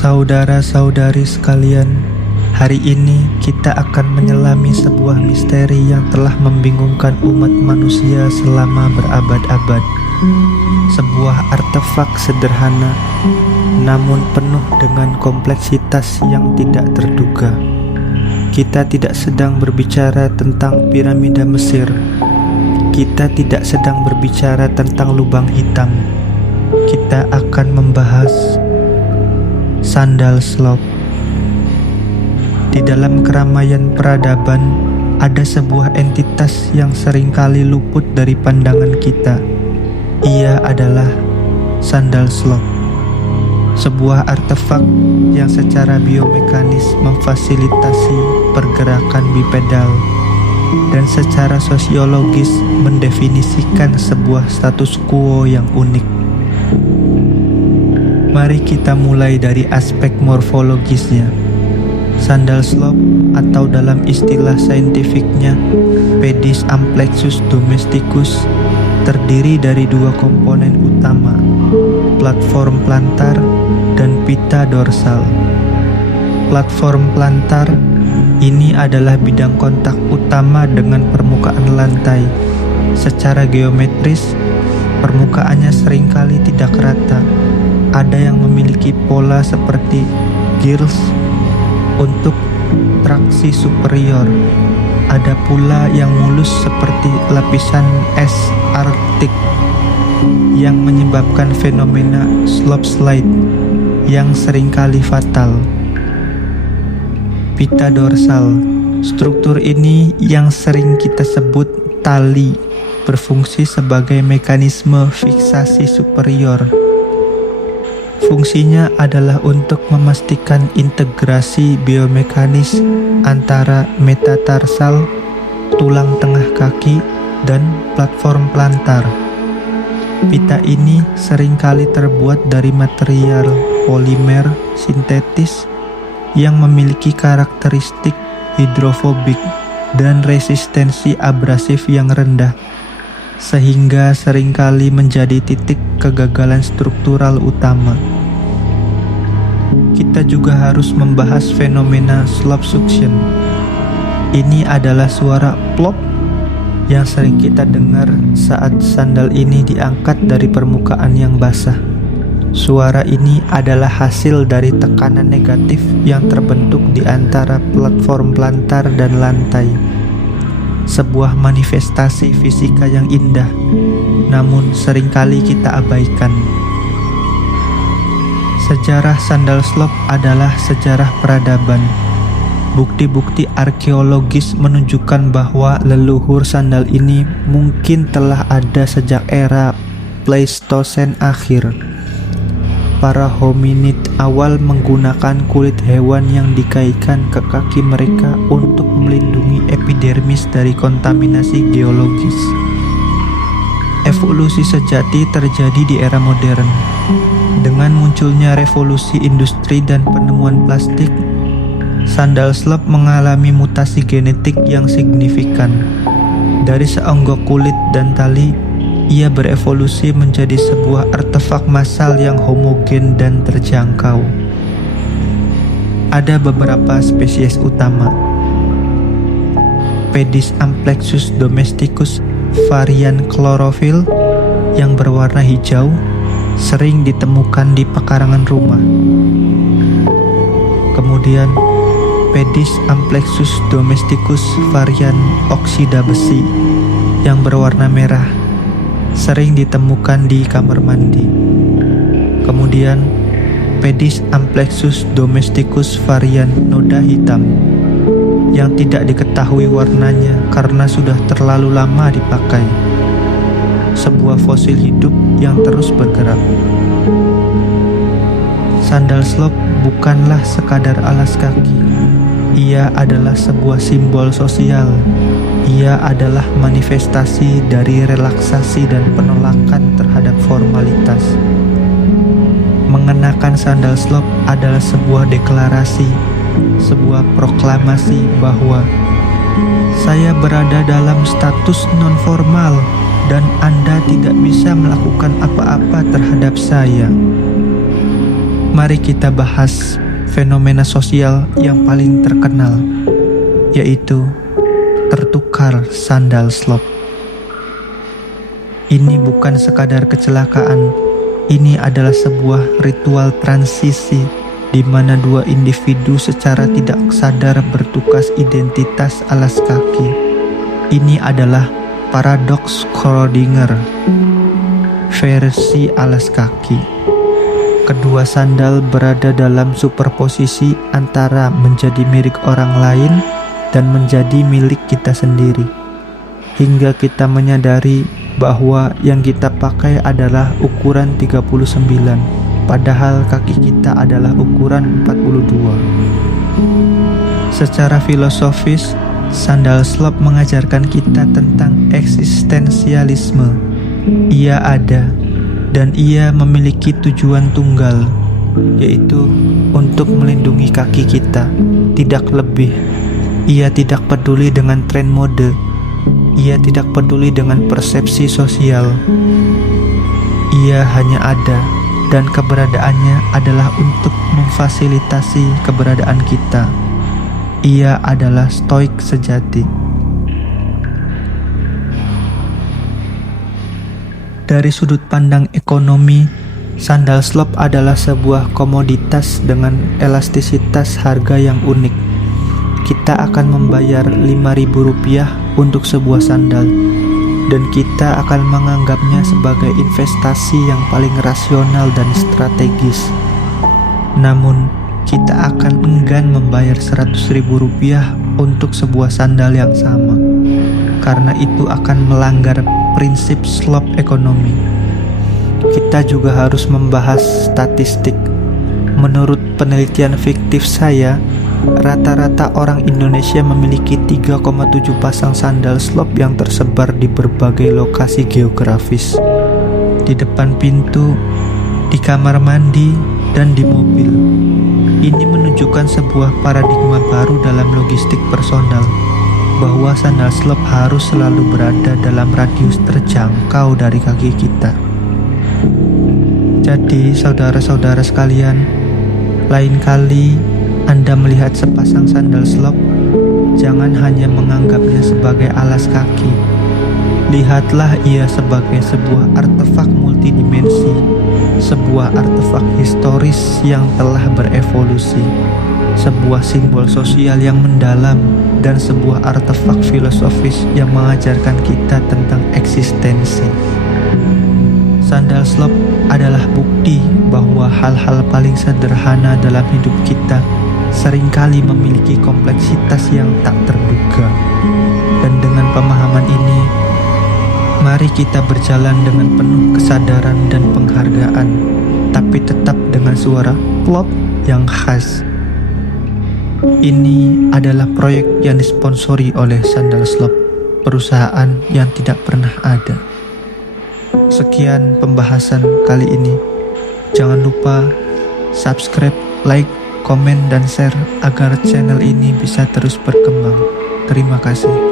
Saudara-saudari sekalian, hari ini kita akan menyelami sebuah misteri yang telah membingungkan umat manusia selama berabad-abad. Sebuah artefak sederhana, namun penuh dengan kompleksitas yang tidak terduga. Kita tidak sedang berbicara tentang piramida Mesir. Kita tidak sedang berbicara tentang lubang hitam. Kita akan membahas sandal slop. Di dalam keramaian peradaban, ada sebuah entitas yang seringkali luput dari pandangan kita. Ia adalah sandal slop. Sebuah artefak yang secara biomekanis memfasilitasi pergerakan bipedal dan secara sosiologis mendefinisikan sebuah status quo yang unik. Mari kita mulai dari aspek morfologisnya. Sandal slop atau dalam istilah saintifiknya Pedis amplexus domesticus terdiri dari dua komponen utama, platform plantar dan pita dorsal. Platform plantar ini adalah bidang kontak utama dengan permukaan lantai. Secara geometris, permukaannya seringkali tidak rata. Ada yang memiliki pola seperti gears untuk traksi superior. Ada pula yang mulus seperti lapisan es Arktik yang menyebabkan fenomena slope slide yang seringkali fatal. Pita dorsal, struktur ini yang sering kita sebut tali, berfungsi sebagai mekanisme fiksasi superior. Fungsinya adalah untuk memastikan integrasi biomekanis antara metatarsal, tulang tengah kaki, dan platform plantar. Pita ini seringkali terbuat dari material polimer sintetis yang memiliki karakteristik hidrofobik dan resistensi abrasif yang rendah, sehingga seringkali menjadi titik kegagalan struktural utama. Kita juga harus membahas fenomena slope suction. Ini adalah suara plop yang sering kita dengar saat sandal ini diangkat dari permukaan yang basah. Suara ini adalah hasil dari tekanan negatif yang terbentuk di antara platform plantar dan lantai. Sebuah manifestasi fisika yang indah, namun seringkali kita abaikan. Sejarah sandal slop adalah sejarah peradaban. Bukti-bukti arkeologis menunjukkan bahwa leluhur sandal ini mungkin telah ada sejak era Pleistosen akhir. Para hominid awal menggunakan kulit hewan yang dikaitkan ke kaki mereka untuk melindungi epidermis dari kontaminasi geologis. Evolusi sejati terjadi di era modern. Dengan munculnya revolusi industri dan penemuan plastik, sandal slop mengalami mutasi genetik yang signifikan. Dari seonggok kulit dan tali, ia berevolusi menjadi sebuah artefak massal yang homogen dan terjangkau. Ada beberapa spesies utama. Pedis amplexus domesticus varian chlorophyll yang berwarna hijau sering ditemukan di pekarangan rumah. Kemudian Pedis amplexus domesticus varian oksida besi yang berwarna merah sering ditemukan di kamar mandi. Kemudian Pedis amplexus domesticus varian noda hitam yang tidak diketahui warnanya karena sudah terlalu lama dipakai. Sebuah fosil hidup yang terus bergerak. Sandal slop bukanlah sekadar alas kaki. Ia adalah sebuah simbol sosial. Ia adalah manifestasi dari relaksasi dan penolakan terhadap formalitas. Mengenakan sandal slop adalah sebuah deklarasi, sebuah proklamasi bahwa saya berada dalam status non-formal dan Anda tidak bisa melakukan apa-apa terhadap saya. Mari kita bahas fenomena sosial yang paling terkenal, yaitu tertukar sandal slop. Ini bukan sekadar kecelakaan, ini adalah sebuah ritual transisi di mana dua individu secara tidak sadar bertukar identitas alas kaki. Ini adalah paradoks Schrödinger versi alas kaki. Kedua sandal berada dalam superposisi antara menjadi milik orang lain dan menjadi milik kita sendiri, hingga kita menyadari bahwa yang kita pakai adalah ukuran 39, padahal kaki kita adalah ukuran 42. Secara filosofis, sandal slop mengajarkan kita tentang eksistensialisme. Ia ada dan ia memiliki tujuan tunggal, yaitu untuk melindungi kaki kita, tidak lebih. Ia tidak peduli dengan tren mode. Ia tidak peduli dengan persepsi sosial. Ia hanya ada, dan keberadaannya adalah untuk memfasilitasi keberadaan kita. Ia adalah stoik sejati. Dari sudut pandang ekonomi, sandal slop adalah sebuah komoditas dengan elastisitas harga yang unik. Kita akan membayar Rp5.000 untuk sebuah sandal, dan kita akan menganggapnya sebagai investasi yang paling rasional dan strategis. Namun, kita akan enggan membayar Rp100.000 untuk sebuah sandal yang sama, karena itu akan melanggar prinsip slop ekonomi. Kita juga harus membahas statistik. Menurut penelitian fiktif saya, rata-rata orang Indonesia memiliki 3,7 pasang sandal slop yang tersebar di berbagai lokasi geografis. Di depan pintu, di kamar mandi, dan di mobil. Ini menunjukkan sebuah paradigma baru dalam logistik personal, bahwa sandal slop harus selalu berada dalam radius terjangkau dari kaki kita. Jadi, saudara-saudara sekalian, lain kali Anda melihat sepasang sandal slop, jangan hanya menganggapnya sebagai alas kaki. Lihatlah ia sebagai sebuah artefak multidimensi, sebuah artefak historis yang telah berevolusi, sebuah simbol sosial yang mendalam, dan sebuah artefak filosofis yang mengajarkan kita tentang eksistensi. Sandal slop adalah bukti bahwa hal-hal paling sederhana dalam hidup kita seringkali memiliki kompleksitas yang tak terduga. Dan dengan pemahaman ini, mari kita berjalan dengan penuh kesadaran dan penghargaan, tapi tetap dengan suara plop yang khas. Ini adalah proyek yang disponsori oleh Sandal Slop, perusahaan yang tidak pernah ada. Sekian pembahasan kali ini. Jangan lupa subscribe, like, komen, dan share agar channel ini bisa terus berkembang. Terima kasih.